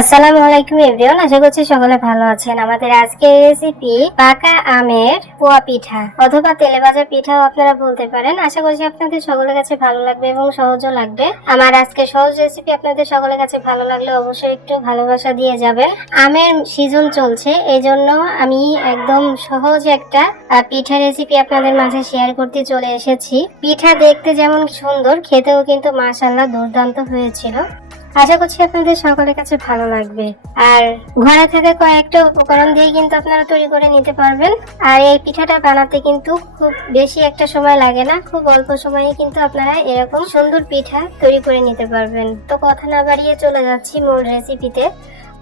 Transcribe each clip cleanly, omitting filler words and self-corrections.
আসসালামু আলাইকুম এভরিওয়ান, আশা করছি সকলে ভালো আছেন। আমাদের আজকের রেসিপি পাকা আমের পোয়া পিঠা অথবা তেলে ভাজা পিঠাও আপনারা বলতে পারেন। আশা করছি আপনাদের সকলের কাছে ভালো লাগবে এবং সহজও লাগবে। আমার আজকে সহজ রেসিপি আপনাদের সকলের কাছে ভালো লাগলে অবশ্যই একটু ভালোবাসা দিয়ে যাবেন। আমের সিজন চলছে, এই জন্য আমি একদম সহজ একটা পিঠা রেসিপি আপনাদের মাঝে শেয়ার করতে চলে এসেছি। পিঠা দেখতে যেমন সুন্দর, খেতেও কিন্তু মাশাআল্লাহ দুর্দান্ত হয়েছিল। আশা করছি আপনাদের সকলের কাছে ভালো লাগবে। আর ঘরে থাকা কয়েকটা উপকরণ দিয়ে কিন্তু আপনারা তৈরি করে নিতে পারবেন। আর এই পিঠাটা বানাতে কিন্তু খুব বেশি একটা সময় লাগে না, খুব অল্প সময়ে কিন্তু আপনারা এরকম সুন্দর পিঠা তৈরি করে নিতে পারবেন। তো কথা না বাড়িয়ে চলে যাচ্ছি মূল রেসিপিতে।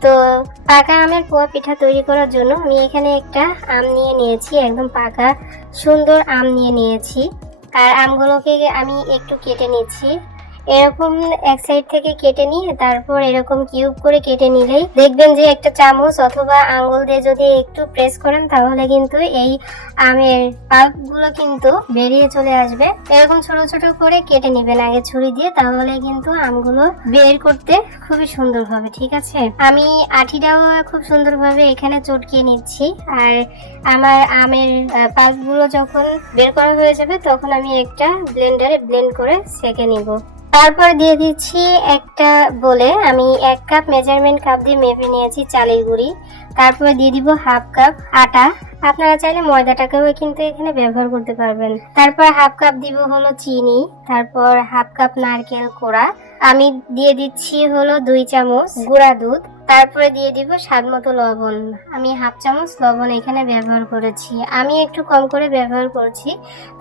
তো পাকা আমের পোয়া পিঠা তৈরি করার জন্য আমি এখানে একটা আম নিয়ে নিয়েছি, একদম পাকা সুন্দর আম নিয়ে নিয়েছি। আর আমগুলোকে আমি একটু কেটে নিচ্ছি। এরকম এক সাইড থেকে কেটে নিয়ে তারপর এরকম কিউব করে কেটে নিলেই দেখবেন যে একটা চামচ অথবা আঙ্গুল দিয়ে যদি একটু প্রেস করেন তাহলে কিন্তু এই আমের পাল্প গুলো কিন্তু বেরিয়ে চলে আসবে। এরকম ছোট ছোট করে কেটে নেবেন আগে ছুরি দিয়ে, তাহলে কিন্তু আমগুলো বের করতে খুবই সুন্দর হবে। ঠিক আছে, আমি আঠিটাও খুব সুন্দরভাবে এখানে চটকিয়ে নিচ্ছি। আর আমার আমের পাল্প গুলো যখন বের করা হয়ে যাবে তখন আমি একটা ব্লেন্ডারে ব্লেন্ড করে সেঁকে নিব। তারপর দিয়ে দিচ্ছি একটা বলে আমি 1 কাপ মেজারমেন্ট কাপ দিয়ে মেপে নিয়েছি চালের গুঁড়ি। তারপরে দিয়ে দিব হাফ কাপ আটা, আপনারা চাইলে ময়দাটাকেও কিন্তু এখানে ব্যবহার করতে পারবেন। তারপর হাফ কাপ দিব হলো চিনি, তারপর হাফ কাপ নারকেল কোড়া, আমি দিয়ে দিচ্ছি হলো 2 চামচ গুঁড়া দুধ, তারপরে দিয়ে দিব স্বাদ মতো লবণ। আমি হাফ চামচ লবণ এখানে ব্যবহার করেছি, আমি একটু কম করে ব্যবহার করছি,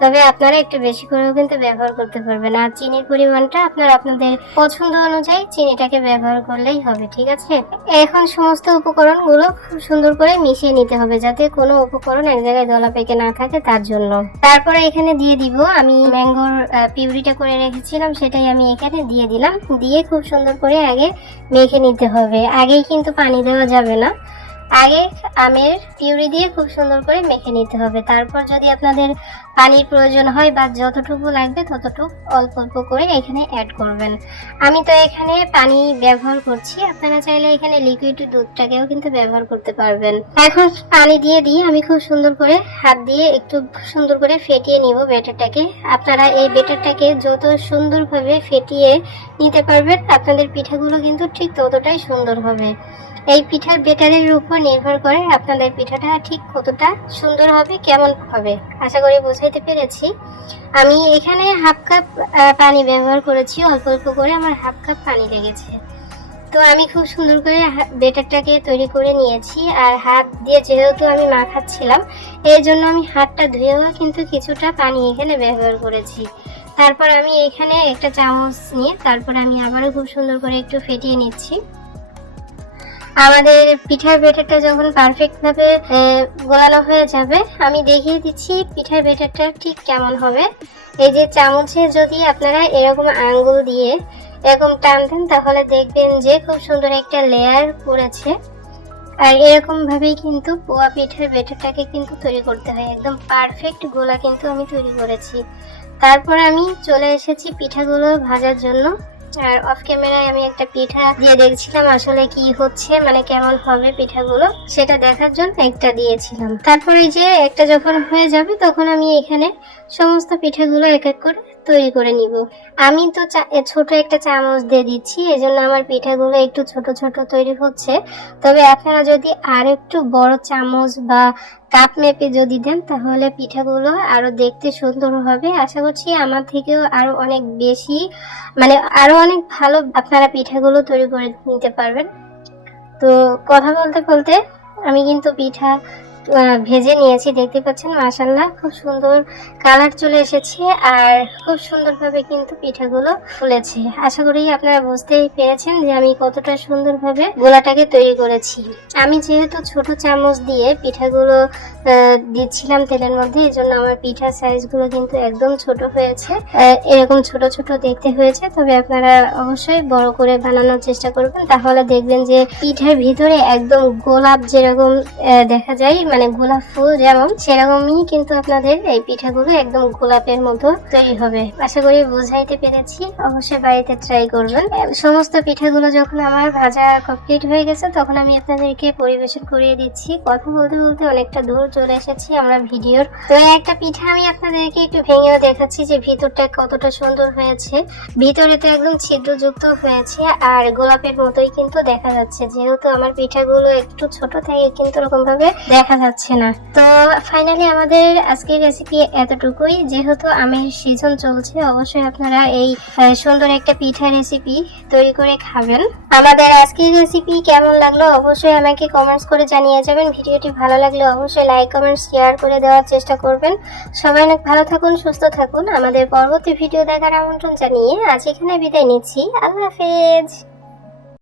তবে আপনারা একটু বেশি করেও কিন্তু ব্যবহার করতে পারবেন। আর চিনির পরিমাণটা আপনারা আপনাদের পছন্দ অনুযায়ী চিনিটাকে ব্যবহার করলেই হবে। ঠিক আছে, এখন সমস্ত উপকরণগুলো খুব সুন্দর করে মিশিয়ে নিতে হবে যাতে কোনো উপকরণ এক জায়গায় দলা পেকে না থাকে, তার জন্য। তারপরে এখানে দিয়ে দিব আমি ম্যাঙ্গোর পিউরিটা করে রেখেছিলাম, সেটাই আমি এখানে দিয়ে দিলাম। দিয়ে খুব সুন্দর করে আগে মেখে নিতে হবে। আগেই কিন্তু পানি দেওয়া যাবে না, আগে আমের পিউরি দিয়ে খুব সুন্দর করে মেখে নিতে হবে। তারপর যদি আপনাদের পানির প্রয়োজন হয় বা যতটুকু লাগবে ততটুকু অল্প অল্প করে এখানে অ্যাড করবেন। আমি তো এখানে পানি ব্যবহার করছি, আপনারা চাইলে এখানে লিকুইড দুধটাকেও কিন্তু ব্যবহার করতে পারবেন। এখন পানি দিয়ে আমি খুব সুন্দর করে হাত দিয়ে একটু সুন্দর করে ফেটিয়ে নিব ব্যাটারটাকে। আপনারা এই ব্যাটারটাকে যত সুন্দরভাবে ফেটিয়ে নিতে পারবেন আপনাদের পিঠাগুলো কিন্তু ঠিক ততটাই সুন্দর হবে। এই পিঠার ব্যাটারের উপর নির্ভর করে আপনাদের পিঠাটা ঠিক কতটা সুন্দর হবে, কেমন হবে। আশা করি বোঝাইতে পেরেছি। আমি এখানে হাফ কাপ পানি ব্যবহার করেছি, অল্প অল্প করে আমার হাফ কাপ পানি লেগেছে। তো আমি খুব সুন্দর করে ব্যাটারটাকে তৈরি করে নিয়েছি। আর হাত দিয়ে যেহেতু আমি মাখাচ্ছিলাম এই জন্য আমি হাতটা ধুয়েও কিন্তু কিছুটা পানি এখানে ব্যবহার করেছি। তারপর আমি এখানে একটা চামচ নিয়ে তারপর আমি আবারও খুব সুন্দর করে একটু ফেটিয়ে নিচ্ছি। আমাদের পিঠার ব্যাটারটা যখন পারফেক্ট ভাবে গোলানো হয়ে যাবে আমি দেখিয়ে দিচ্ছি পিঠার ব্যাটারটা ঠিক কেমন হবে। এই যে চামচে যদি আপনারা এরকম আঙ্গুল দিয়ে এরকম টান দেন তাহলে দেখবেন যে খুব সুন্দর একটা লেয়ার পড়েছে। আর এরকম ভাবেই কিন্তু পোয়া পিঠার ব্যাটারটাকে কিন্তু তৈরি করতে হয়, একদম পারফেক্ট গোলা কিন্তু আমি তৈরি করেছি। তারপর আমি চলে এসেছি পিঠাগুলো ভাজার জন্য। আর অফ ক্যামেরায় আমি একটা পিঠা দিয়ে দেখছিলাম আসলে কি হচ্ছে, মানে কেমন হবে পিঠাগুলো, সেটা দেখার জন্য একটা দিয়েছিলাম। তারপরে যে একটা যখন হয়ে যাবে তখন আমি এখানে সমস্ত পিঠাগুলো এক এক করে তৈরি করে নিব। আমি তো ছোট একটা চামচ দিয়ে দিচ্ছি, এজন্য আমার পিঠাগুলো একটু ছোট ছোট তৈরি হচ্ছে। তবে আপনারা যদি আর একটু বড় চামচ বা কাপ মেপে যদি দেন তাহলে পিঠাগুলো আরো দেখতে সুন্দর হবে। আশা করছি আমার থেকেও আরো অনেক বেশি, মানে আরো অনেক ভালো আপনারা পিঠাগুলো তৈরি করে নিতে পারবেন। তো কথা বলতে বলতে আমি কিন্তু পিঠা ভেজে নিয়েছি, দেখতে পাচ্ছেন মাশাআল্লাহ খুব সুন্দর কালার চলে এসেছে আর খুব সুন্দরভাবে কিন্তু পিঠাগুলো ফুলেছে। আশা করি আপনারা বুঝতেই পেরেছেন যে আমি কতটা সুন্দরভাবে গোলাটাকে তৈরি করেছি। আমি যেহেতু ছোট চামচ দিয়ে পিঠাগুলো দিচ্ছিলাম তেলের মধ্যে, এই জন্য আমার পিঠার সাইজগুলো কিন্তু একদম ছোট হয়েছে, এরকম ছোট ছোট দেখতে হয়েছে। তবে আপনারা অবশ্যই বড় করে বানানোর চেষ্টা করবেন, তাহলে দেখবেন যে পিঠার ভিতরে একদম গোলাপ যেরকম দেখা যায়, মানে মানে গোলাপ ফুল যেমন সেরকমই কিন্তু আপনাদের এই পিঠাগুলো একদম গোলাপের মতো তৈরি হবে। আশা করি বুঝাইতে পেরেছি। অবশ্যই বাড়িতে ট্রাই করবেন। সমস্ত পিঠাগুলো যখন আমার ভাজা কমপ্লিট হয়ে গেছে তখন আমি আপনাদেরকে পরিবেশন করিয়ে দিচ্ছি। কথা বলতে বলতে অনেকটা দূর চলে এসেছি আমরা ভিডিওর। তো একটা পিঠা আমি আপনাদেরকে একটু ভেঙেও দেখাচ্ছি যে ভিতরটা কতটা সুন্দর হয়েছে। ভিতরে তো একদম ছিদ্রযুক্ত হয়েছে আর গোলাপের মতোই কিন্তু দেখা যাচ্ছে। যেহেতু আমার পিঠাগুলো একটু ছোট থাকে কিন্তু ওরকম ভাবে দেখা যাচ্ছে না। তো ফাইনালি আমাদের আজকের রেসিপি এতটুকুই। যেহেতু আমের সিজন চলছে অবশ্যই আপনারা এই সুন্দর একটা পিঠা রেসিপি তৈরি করে খাবেন। আমাদের আজকের রেসিপি কেমন লাগলো অবশ্যই আমাকে কমেন্টস করে জানিয়ে যাবেন। ভিডিওটি ভালো লাগলে অবশ্যই লাইক কমেন্ট শেয়ার করে দেওয়ার চেষ্টা করবেন। সবাই অনেক ভালো থাকুন, সুস্থ থাকুন। আমাদের পরবর্তী ভিডিও দেখার আমন্ত্রণ জানিয়ে আজ এখানে বিদায় নিচ্ছি। আল্লাহ হাফেজ।